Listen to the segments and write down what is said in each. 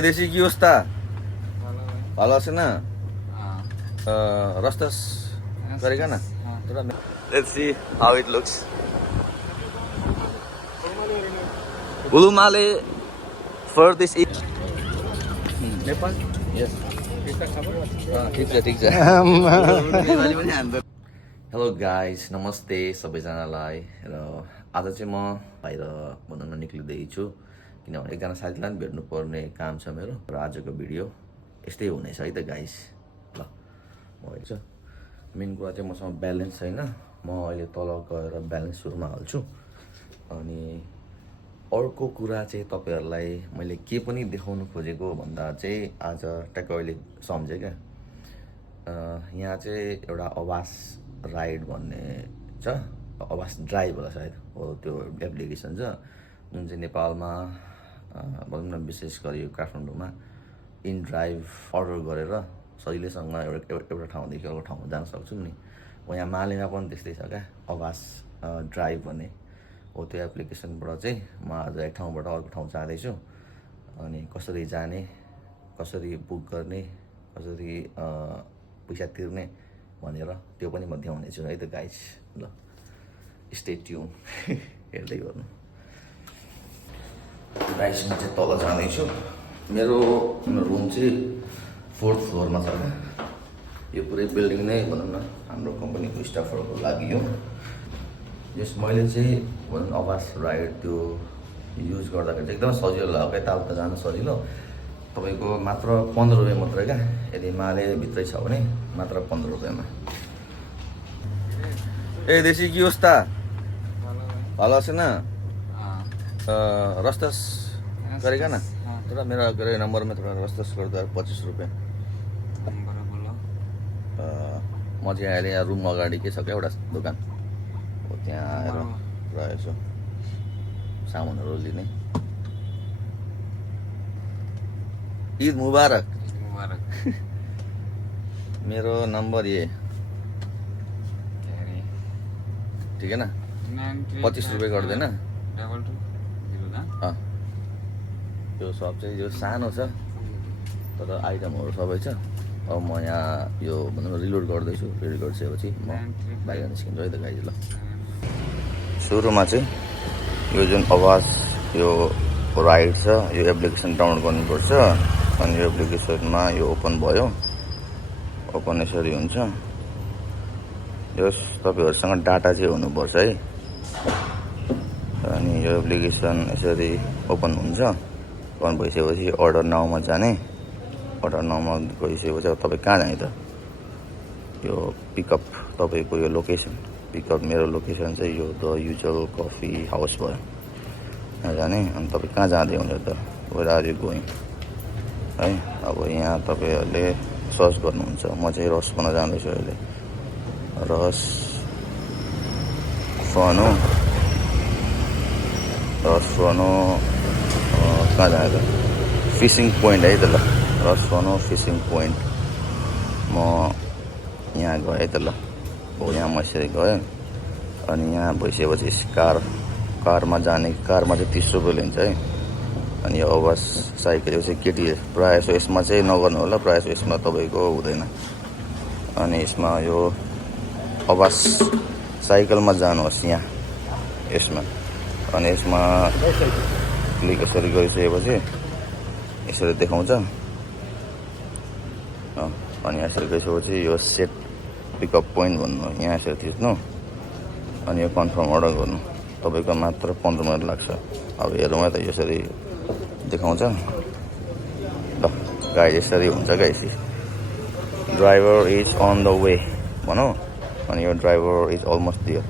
দেশি কি অবস্থা? ভালো আছে না? Rastas करेगा ना थोड़ा. Let's see how it looks. Ulumale for this Nepal. Yes. ठिक छ. हेलो गाइज, नमस्ते सबैजनालाई. र आज चाहिँ म बाहिर भनौँ न निक्लिँदैछु, किनभने एकजना साथीलाई पनि भेट्नुपर्ने काम छ मेरो. र आजको भिडियो यस्तै हुनेछ है त गाइज. ल भएछ. मेन कुरा चाहिँ मसँग ब्यालेन्स छैन. म अहिले तल गएर ब्यालेन्स सुरुमा हाल्छु. अनि अर्को कुरा चाहिँ तपाईँहरूलाई मैले के पनि देखाउनु खोजेको भन्दा चाहिँ आज ट्याक्क अहिले सम्झेँ क्या. यहाँ चाहिँ एउटा आवास राइड भन्ने छ, आवास ड्राइभ होला सायद हो, त्यो एप्लिकेसन छ जुन चाहिँ नेपालमा भनौँ न विशेष गरी यो काठमाडौँमा इन ड्राइभ अर्डर गरेर सजिलैसँग एउटा ठाउँदेखि अर्को ठाउँमा जान सक्छौँ नि. हो यहाँ मालेमा पनि त्यस्तै छ क्या, आवास ड्राइभ भन्ने हो. त्यो एप्लिकेसनबाट चाहिँ म आज एक ठाउँबाट अर्को ठाउँ जाँदैछु. अनि कसरी जाने, कसरी बुक गर्ने, कसरी पैसा तिर्ने भनेर त्यो पनि म देखाउनेछु है त गाइज. ल स्टे ट्युन. हेर्दै गर्नु गाइज. म चाहिँ तल जाँदैछु. मेरो रुम चाहिँ 4th फ्लोरमा छ क्या. यो पुरै बिल्डिङ नै भनौँ न हाम्रो कम्पनीको स्टाफहरूको लागि हो. यस मैले चाहिँ भनौँ आवास राइड त्यो युज गर्दाखेरि चाहिँ एकदमै सजिलो लाग्यो. यताउता जान सजिलो. तपाईँको मात्र 15 रुपियाँ मात्रै क्या. यदि माले भित्रै छ भने मात्र 15 रुपियाँमा. ए देशी की अवस्था? भालो আছে ना? रस्तास करेगा ना थोड़ा. मेरा नंबर में थोड़ा रस्तास कर दो 25 रुपियाँ. म चाहिँ अहिले यहाँ रुम अगाडि के छ क्या एउटा दोकान हो, त्यहाँ आएर रहेको छु सामानहरू लिने. ईद मुबारक. मेरो नम्बर ये ठिक है ना, 25 रुपियाँ गर्दैन. यो सब चाहिँ यो सानो छ तर आइटमहरू सबै छ. अब म यहाँ यो भनौँ रिलोड गर्दैछु. रिलोड गरिसकेपछि म बाहिर निस्किन्छु है त गाइज. ल सुरुमा चाहिँ यो जुन आवास यो राइड छ, यो एप्लिकेसन डाउनलोड गर्नुपर्छ. अनि यो एप्लिकेसनमा यो ओपन भयो. ओपन यसरी हुन्छ. यस तपाईँहरूसँग डाटा चाहिँ हुनुपर्छ है. अनि यो एप्लिकेसन यसरी ओपन हुन्छ. ओपन भइसकेपछि अर्डर नाउमा जाने. अर्डर नाउमा गइसकेपछि अब तपाईँ कहाँ जाने त, यो पिकअप तपाईँको यो लोकेसन पिकअप. मेरो लोकेसन चाहिँ यो द युजुअल कफी हाउस भयो. यहाँ जाने. अनि तपाईँ कहाँ जाँदै हुने त, वेयर आर यु गोइङ है. अब यहाँ तपाईँहरूले सर्च गर्नुहुन्छ. म चाहिँ रस बन्न जाँदैछु अहिले. रस फ्रनो कहाँ जाने त, फिसिङ पोइन्ट है त. ल रस फ्रनो फिसिङ पोइन्ट. म यहाँ गएँ है त. ल हो यहाँ म यसरी गएँ. अनि यहाँ भइसकेपछि कारमा जाने. कारमा चाहिँ 30 रुपियाँ लिन्छ है. अनि यो आवास साइकल चाहिँ केटीएस प्रायः जस्तो यसमा चाहिँ नगर्नु होला. प्रायः जस्तो यसमा तपाईँको हुँदैन. अनि यसमा यो आवास साइकलमा जानुहोस् यहाँ यसमा. अनि यसमा क्लिक यसरी गरिसकेपछि यसरी देखाउँछ. अनि यसरी गइसकेपछि यो सेट पिकअप पोइन्ट भन्नु, यहाँ यसरी थिच्नु. अनि यो कन्फर्म अर्डर गर्नु. तपाईँको मात्र 15 मिनट लाग्छ. अब हेरौँ है त यसरी देखाउँछ. ल गाइड यसरी हुन्छ guys. Driver is on the way भनौँ. अनि यो ड्राइभर इज अलमोस्ट दियर.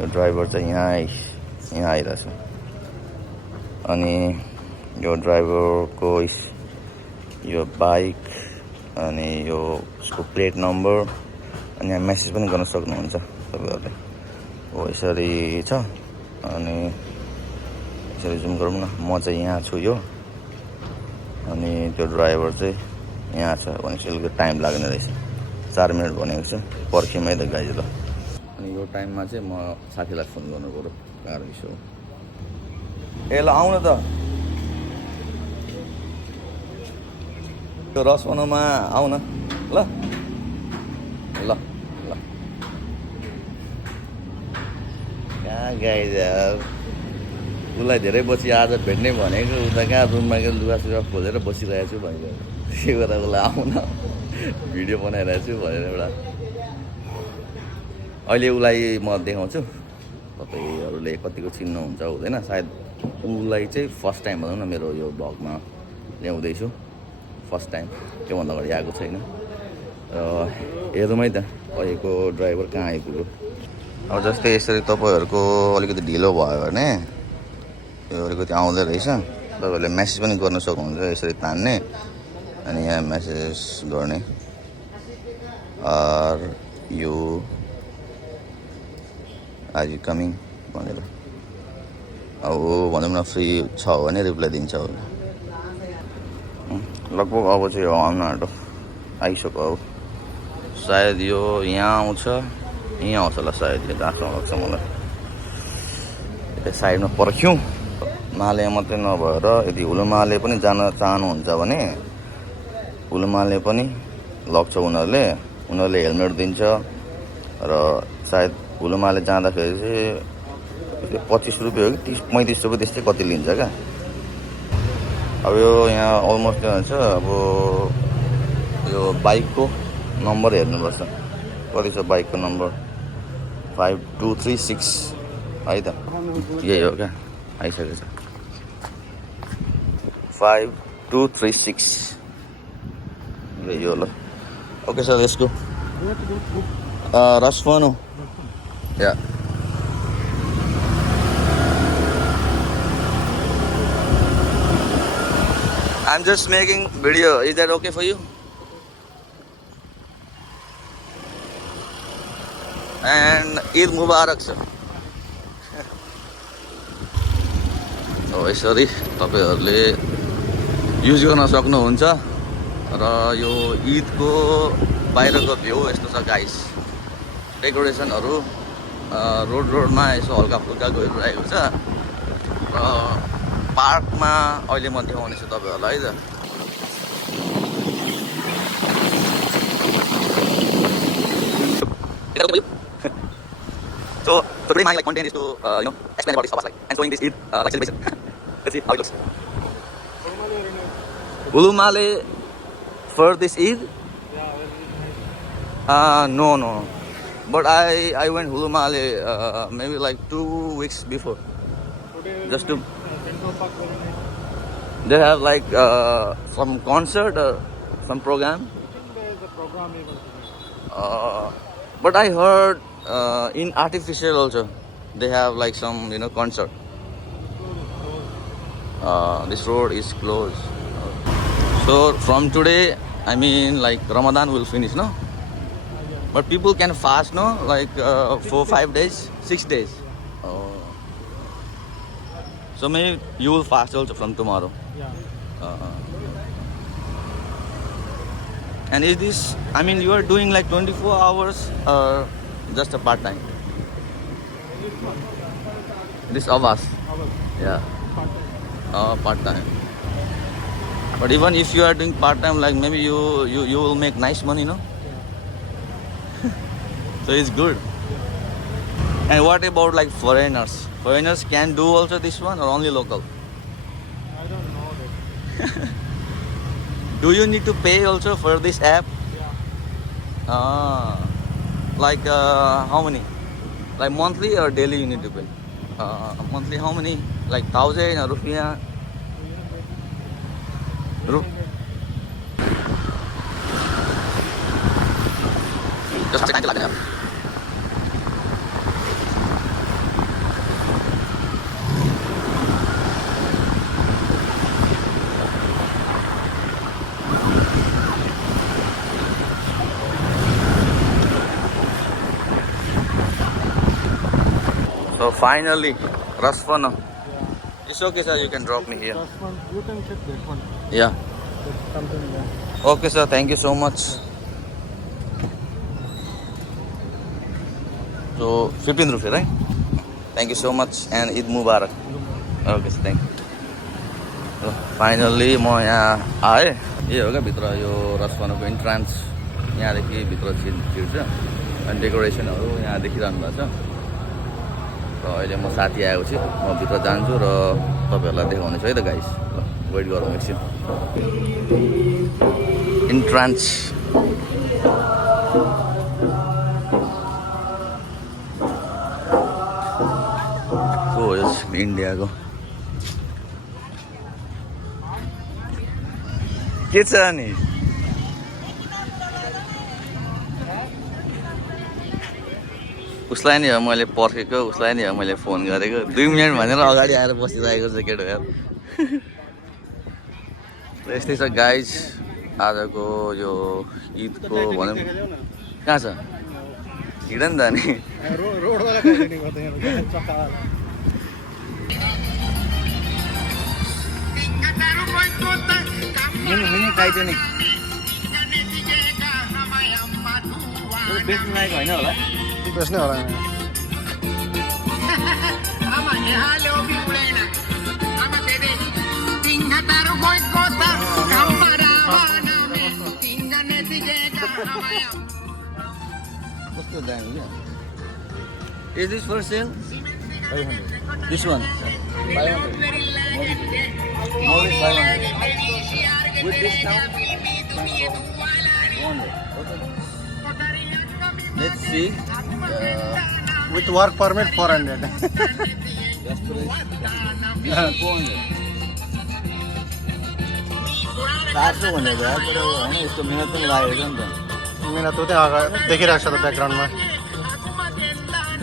यो ड्राइभर चाहिँ यहाँ आइरहेछ. अनि यो ड्राइभरको यो बाइक अनि यो उसको प्लेट नम्बर अनि यहाँ मेसेज पनि गर्न सक्नुहुन्छ तपाईँहरूले. हो यसरी छ. अनि यसरी जुम गरौँ न. म चाहिँ यहाँ छु यो. अनि त्यो ड्राइभर चाहिँ यहाँ छ भनेपछि अलिकति टाइम लाग्ने रहेछ. 4 मिनट भनेको छ. पर्ख्यौँ है त गाइज. ल अनि यो टाइममा चाहिँ म साथीलाई फोन गर्नु पऱ्यो. कहाँ रहेछु. ए ल आउन त. त्यो रस बनाउमा आऊ न ल ल ल कहाँ गाइज यार उसलाई धेरै पछि आज भेट्ने भनेको उता कहाँ रुममा गएर लुगासुगा खोलेर बसिरहेको छु भनेको त्यही भएर उसलाई आउन भिडियो बनाइरहेको छु भनेर एउटा अहिले उसलाई म देखाउँछु तपाईँहरूले कतिको चिन्नुहुन्छ हुँदैन सायद उसलाई चाहिँ फर्स्ट टाइम भनौँ न मेरो यो भ्लगमा ल्याउँदैछु फर्स्ट टाइम त्योभन्दा अगाडि आएको छैन र हेरौँ है त अहिलेको ड्राइभर कहाँ आइपुग्यो अब जस्तै यसरी तपाईँहरूको अलिकति ढिलो भयो भने यो अलिकति आउँदै रहेछ तपाईँहरूले मेसेज पनि गर्न सक्नुहुन्छ यसरी तान्ने अनि यहाँ मेसेज गर्ने are you are you coming भनेर अब भनौँ न फ्री छ भने रिप्लाई दिन्छ उसले लगभग अब चाहिँ आउन आँटो आइसक्यो अब सायद यो यहाँ आउँछ यहीँ आउँछ होला सायद यो जहाँसम्म लाग्छ मलाई यता साइडमा पर्ख्यौँ माले मात्रै नभएर यदि हुलुमाले पनि जान चाहनुहुन्छ भने हुलुमाले पनि लग्छ उनीहरूले हेलमेट दिन्छ र सायद हुलुमाले जाँदाखेरि चाहिँ 25 रुपियाँ हो कि 35 रुपियाँ त्यस्तै कति लिन्छ क्या अब यो यहाँ अलमोस्ट के भन्छ अब यो बाइकको नम्बर हेर्नुपर्छ कति छ बाइकको नम्बर 5236 है त यही हो क्या आइसकेको छ 5236 यही हो ल okay sir let's go Rasfano yeah I'm just making video. Is that okay for you? And Eid Mubarak sir. Oh sorry, तपाईहरुले युज गर्न सक्नुहुन्छ र यो ईदको बाहिरको भ्यू यस्तो छ गाइस डेकोरेसनहरु रोडमा यसो हल्का फुल्का गइरहेको छ र पार्कमा अहिले म देखाउने छु तपाईहरुलाई है त So today my content is to explain about this Abbas and showing this Eid celebration. Let's see how it looks. Hulumale for this Eid? No. But I went Hulumale maybe like 2 weeks before. Just to they have like some concert or some program. I think there is a program even. But I heard in artificial also they have like some concert. This road is closed. So from today, I mean like Ramadan will finish, no? But people can fast, no? Like 4-5 days, 6 days. So maybe you will fast also from tomorrow. Yeah. And is this, I mean, you are doing like 24 hours or just a part-time? This Abbas? Yeah. Part-time. But even if you are doing part-time, like maybe you will make nice money, no? So it's good. And what about like foreigners? Foreigners can do also this one or only local? I don't know that. Do you need to pay also for this app? Yeah. Like how many? Like monthly or daily you need to pay? Monthly how many? Like 1,000 or rupiah? Just time to like that. So finally, Rasfano. Yeah. It's okay, sir. You can drop me here. That one, you can check that one. Yeah. There's something there. Okay, sir. Thank you so much. So 15 rupees, right? Thank you so much and Eid Mubarak. Okay, sir. Thank you. Finally म यहाँ आएँ। यही हो क्या भित्र यो रसवानुको entrance, यहाँदेखि भित्र छिर्छ अनि डेकोरेसनहरू यहाँ देखिरहनु भएको छ। र अहिले म साथी आएको छु, म भित्र जान्छु र तपाईँहरूलाई देखाउने छु है त गाइस। ल वेट गरौँ एकछिन। इन्ट्रान्स हो यस इन्डियाको के छ नि उसलाई नि हो मैले पर्खेको, उसलाई नि हो मैले फोन गरेको। 2 मिनट भनेर अगाडि आएर बसिरहेको छ केटो यार। यस्तै छ गाइज आजको यो ईदको भनौँ। कहाँ छ हिँड नि त नि खाइदियो नि बेच्नु लागेको होइन होला। बेच्नै होला कस्तो दामी क्या। Is this for sale? 500. This one? 500. More is 500. With discount? 400. Okay. Let's see. with work permit 400. Just for 400. 400 भनेको यार तर होइन यस्तो मिहिनेत पनि लागेको नि त। मिहिनेत त त्यहाँ देखिरहेको छ त ब्याकग्राउन्डमा।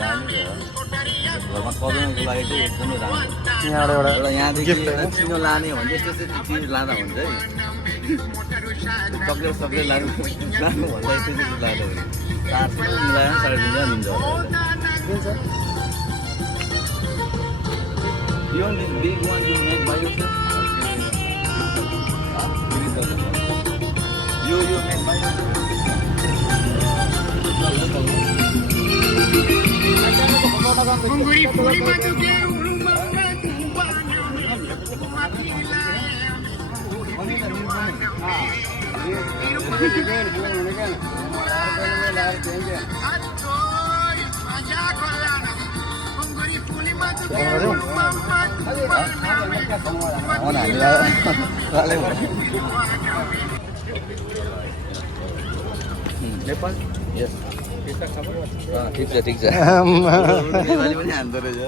दामी भयो घरमा सजाउनुको लागि चाहिँ एकदमै राम्रो। यहाँबाट एउटा यहाँदेखि गिफ्ट चिनो लाने भने त्यस्तो चाहिँ चिज लाँदा हुन्छ है। चक्लेट सक्लेट भन्दा यस्तो चिज लाँदा हुन्छ। 400 मिलाएर 350 दिन्छ होला। You want this big one you make by yourself? You make by yourself? Nepal? Yes. ठिक छ ठिक छ। नेपाली पनि हान्दो रहेछ।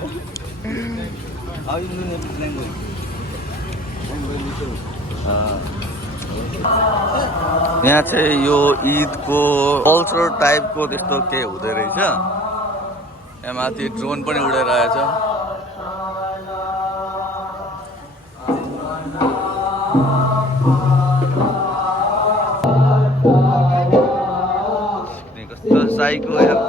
यहाँ चाहिँ यो ईदको कल्चर टाइपको त्यस्तो केही हुँदो रहेछ। यहाँ माथि ड्रोन पनि उडिरहेछ। कस्तो साइको यार।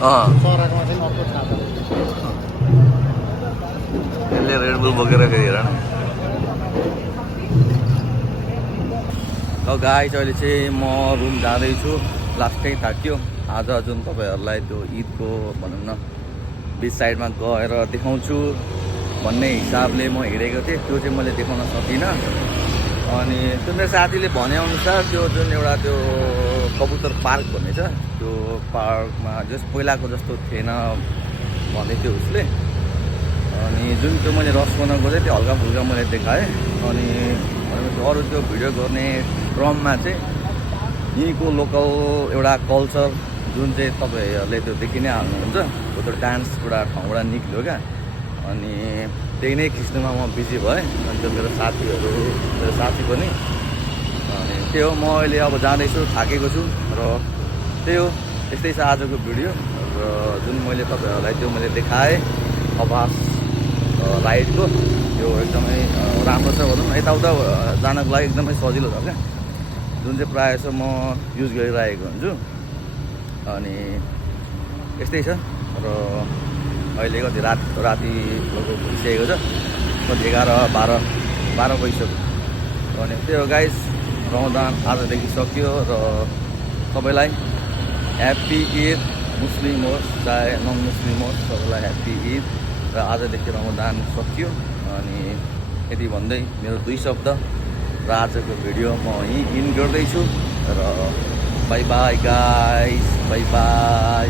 चराकोमा चाहिँ अर्को छाता यसले रेडबुल बोकेर फेरि हेर न गाइस अहिले चाहिँ म रुम जाँदैछु लास्टै थाक्यो आज जुन तपाईँहरूलाई त्यो ईदको भनौँ न बिच साइडमा गएर देखाउँछु भन्ने हिसाबले म हिँडेको थिएँ त्यो चाहिँ मैले देखाउन सकिनँ अनि त्यो मेरो साथीले भनेअनुसार त्यो जुन एउटा त्यो कबुतर पार्क भन्ने छ त्यो पार्कमा जस पहिलाको जस्तो थिएन भन्दै थियो उसले अनि जुन त्यो मैले रस बनाएको चाहिँ त्यो हल्का फुल्का मैले देखाएँ अनि भनेपछि अरू त्यो भिडियो गर्ने क्रममा चाहिँ यहीँको लोकल एउटा कल्चर जुन चाहिँ तपाईँहरूले त्यो देखि नै हाल्नुहुन्छ त्यो डान्स एउटा ठाउँबाट निक्ल्यो क्या अनि त्यही नै खिच्नुमा म बिजी भएँ अनि त्यो मेरो साथी पनि अनि त्यही हो म अहिले अब जाँदैछु थाकेको छु र त्यही हो यस्तै छ आजको भिडियो र जुन मैले तपाईँहरूलाई त्यो मैले देखाएँ आवास राइडको त्यो एकदमै राम्रो छ भनौँ न यताउता जानको लागि एकदमै सजिलो छ क्या जुन चाहिँ प्रायः जसो म युज गरिरहेको हुन्छु अनि यस्तै छ र अहिले कति राति भइसकेको छ कति 11-12 बजिसक्यो अनि त्यही हो गाइस रमजान आजदेखि सकियो र सबैलाई ह्याप्पी ईद मुस्लिम होस् चाहे नन मुस्लिम होस् सबैलाई ह्याप्पी ईद र आजदेखि रमजान सकियो अनि यति भन्दै मेरो 2 शब्द र आजको भिडियो म यहीँ इन गर्दैछु र by by guys by by